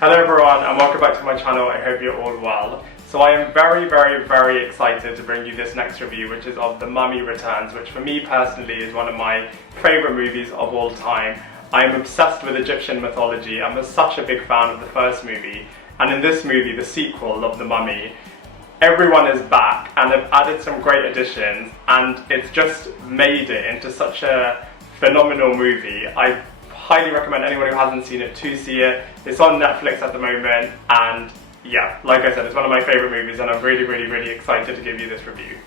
Hello everyone and welcome back to my channel. I hope you're all well. So I am very excited to bring you this next review, which is of The Mummy Returns, which for me personally is one of my favourite movies of all time. I am obsessed with Egyptian mythology. I'm such a big fan of the first movie, and in this movie, the sequel of The Mummy, everyone is back and they've added some great additions, and it's just made it into such a phenomenal movie. I highly recommend anyone who hasn't seen it to see it. It's on Netflix at the moment, and yeah, like I said, it's one of my favourite movies, and I'm really excited to give you this review.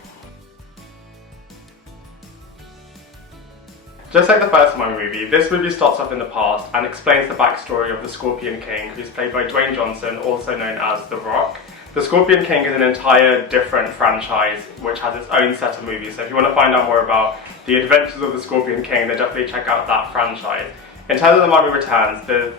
Just like the first Mummy movie, this movie starts off in the past and explains the backstory of the Scorpion King, who's played by Dwayne Johnson, also known as The Rock. The Scorpion King is an entire different franchise which has its own set of movies, so if you want to find out more about the adventures of the Scorpion King, then definitely check out that franchise. In terms of The Mummy Returns, the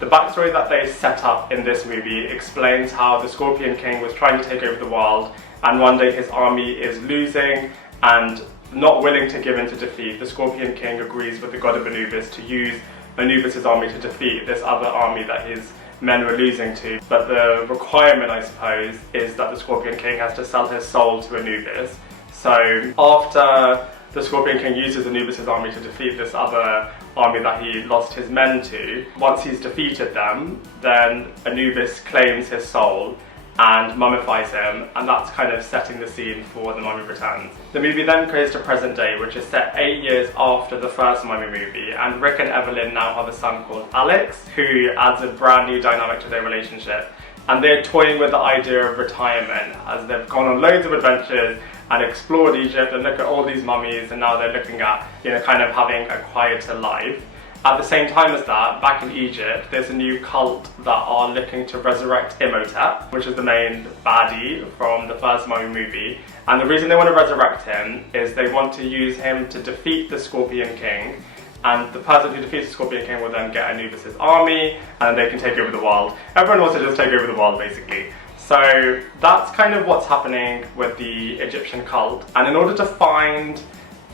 backstory that they set up in this movie explains how the Scorpion King was trying to take over the world, and one day his army is losing, and not willing to give in to defeat, the Scorpion King agrees with the god of Anubis to use Anubis' army to defeat this other army that his men were losing to. But the requirement, I suppose, is that the Scorpion King has to sell his soul to Anubis. So after the Scorpion King uses Anubis' army to defeat this other army that he lost his men to, once he's defeated them, then Anubis claims his soul and mummifies him, and that's kind of setting the scene for The Mummy Returns. The movie then goes to present day, which is set 8 years after the first Mummy movie, and Rick and Evelyn now have a son called Alex, who adds a brand new dynamic to their relationship, and they're toying with the idea of retirement as they've gone on loads of adventures and explored Egypt and looked at all these mummies, and now they're looking at, kind of having a quieter life. At the same time as that, back in Egypt, there's a new cult that are looking to resurrect Imhotep, which is the main baddie from the first Mummy movie. And the reason they want to resurrect him is they want to use him to defeat the Scorpion King, and the person who defeats the Scorpion King will then get Anubis' army, and they can take over the world. Everyone wants to just take over the world, basically. So that's kind of what's happening with the Egyptian cult. And in order to find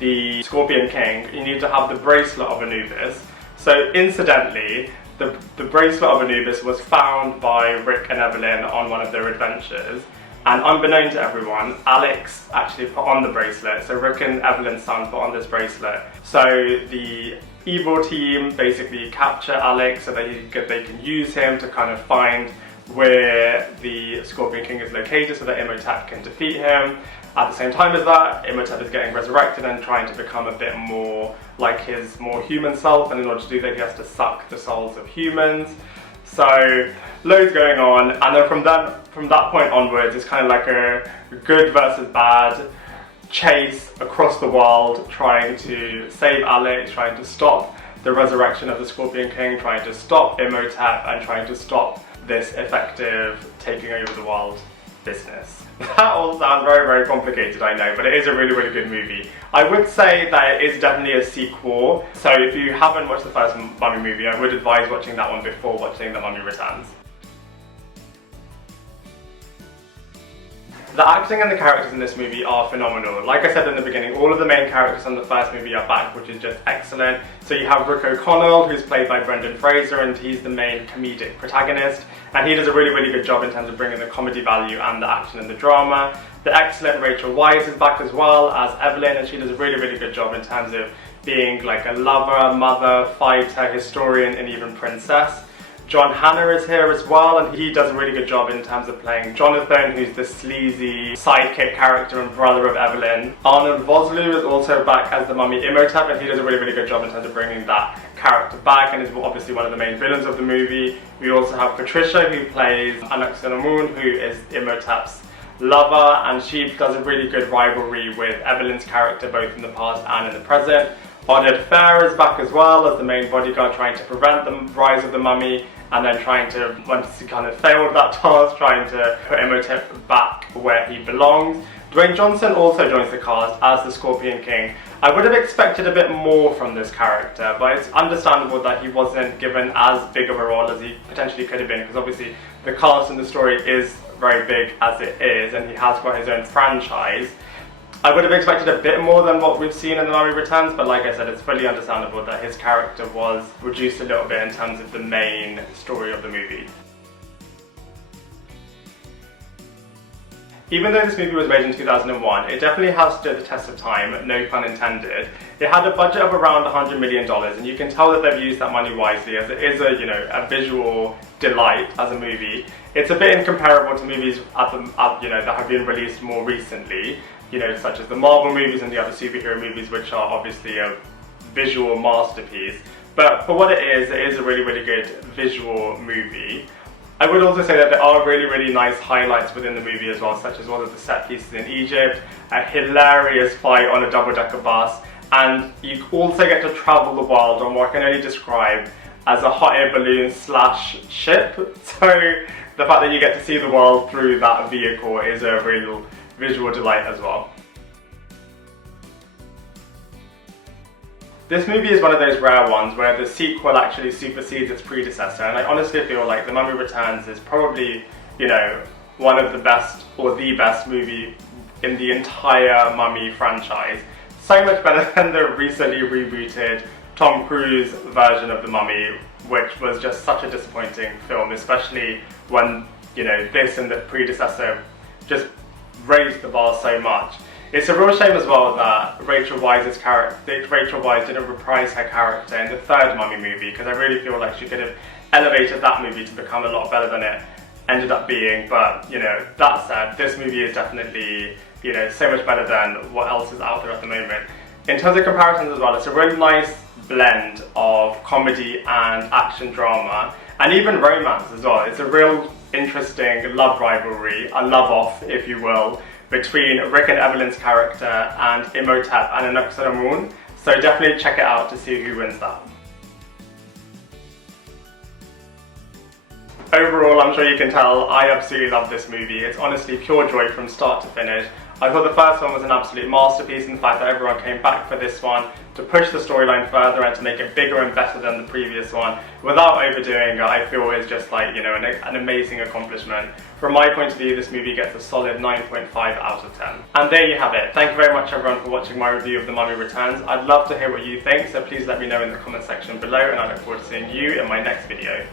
the Scorpion King, you need to have the bracelet of Anubis. So incidentally, the bracelet of Anubis was found by Rick and Evelyn on one of their adventures. And unbeknown to everyone, Alex actually put on the bracelet. So Rick and Evelyn's son put on this bracelet. So the evil team basically capture Alex so that they can use him to kind of find where the Scorpion King is located so that Imhotep can defeat him. At the same time as that, Imhotep is getting resurrected and trying to become a bit more like his more human self, and in order to do that he has to suck the souls of humans. So loads going on, and then from that point onwards it's kind of like a good versus bad chase across the world, trying to save Alex, trying to stop the resurrection of the Scorpion King, trying to stop Imhotep, and trying to stop this effective taking over the world business. That all sounds very complicated, I know, but it is a really good movie. I would say that it is definitely a sequel, so if you haven't watched the first Mummy movie, I would advise watching that one before watching The Mummy Returns. The acting and the characters in this movie are phenomenal. Like I said in the beginning, all of the main characters from the first movie are back, which is just excellent. So you have Rick O'Connell, who's played by Fraser, and he's the main comedic protagonist. And he does a really good job in terms of bringing the comedy value and the action and the drama. The excellent Rachel Weisz is back as well as Evelyn, and she does a really good job in terms of being like a lover, mother, fighter, historian, and even princess. John Hannah is here as well, and he does a really good job in terms of playing Jonathan, who's the sleazy sidekick character and brother of Evelyn. Arnold Vosloo is also back as the mummy Imhotep, and he does a really good job in terms of bringing that character back, and is obviously one of the main villains of the movie. We also have Patricia, who plays Anaxenamun, who is Imhotep's lover, and she does a really good rivalry with Evelyn's character, both in the past and in the present. Oded Fair is back as well as the main bodyguard, trying to prevent the rise of the mummy, and then trying to, once he kind of failed that task, trying to put Imhotep back where he belongs. Dwayne Johnson also joins the cast as the Scorpion King. I would have expected a bit more from this character, but it's understandable that he wasn't given as big of a role as he potentially could have been, because obviously the cast and the story is very big as it is, and he has got his own franchise. I would have expected a bit more than what we've seen in The Mummy Returns, but like I said, it's fully understandable that his character was reduced a little bit in terms of the main story of the movie. Even though this movie was made in 2001, it definitely has stood the test of time, no pun intended. It had a budget of around $100 million, and you can tell that they've used that money wisely, as it is a, a visual delight as a movie. It's a bit incomparable to movies that have been released more recently, such as the Marvel movies and the other superhero movies, which are obviously a visual masterpiece. But for what it is a really, really good visual movie. I would also say that there are really, really nice highlights within the movie as well, such as one of the set pieces in Egypt, a hilarious fight on a double-decker bus, and you also get to travel the world on what I can only describe as a hot air balloon / ship. So the fact that you get to see the world through that vehicle is a real visual delight as well. This movie is one of those rare ones where the sequel actually supersedes its predecessor, and I honestly feel like The Mummy Returns is probably, one of the best or the best movie in the entire Mummy franchise. So much better than the recently rebooted Tom Cruise version of The Mummy, which was just such a disappointing film, especially when, this and the predecessor just raised the bar so much. It's a real shame as well that Rachel Weisz didn't reprise her character in the third Mummy movie, because I really feel like she could have elevated that movie to become a lot better than it ended up being. But that said, this movie is definitely so much better than what else is out there at the moment. In terms of comparisons as well, it's a really nice blend of comedy and action drama, and even romance as well. It's a real interesting love rivalry, a love-off if you will, between Rick and Evelyn's character and Imhotep and Anck-su-namun, so definitely check it out to see who wins that. Overall, I'm sure you can tell, I absolutely love this movie. It's honestly pure joy from start to finish. I thought the first one was an absolute masterpiece in the fact that everyone came back for this one to push the storyline further and to make it bigger and better than the previous one without overdoing it. I feel is just like, an amazing accomplishment. From my point of view, this movie gets a solid 9.5 out of 10. And there you have it. Thank you very much everyone for watching my review of The Mummy Returns. I'd love to hear what you think, so please let me know in the comment section below, and I look forward to seeing you in my next video.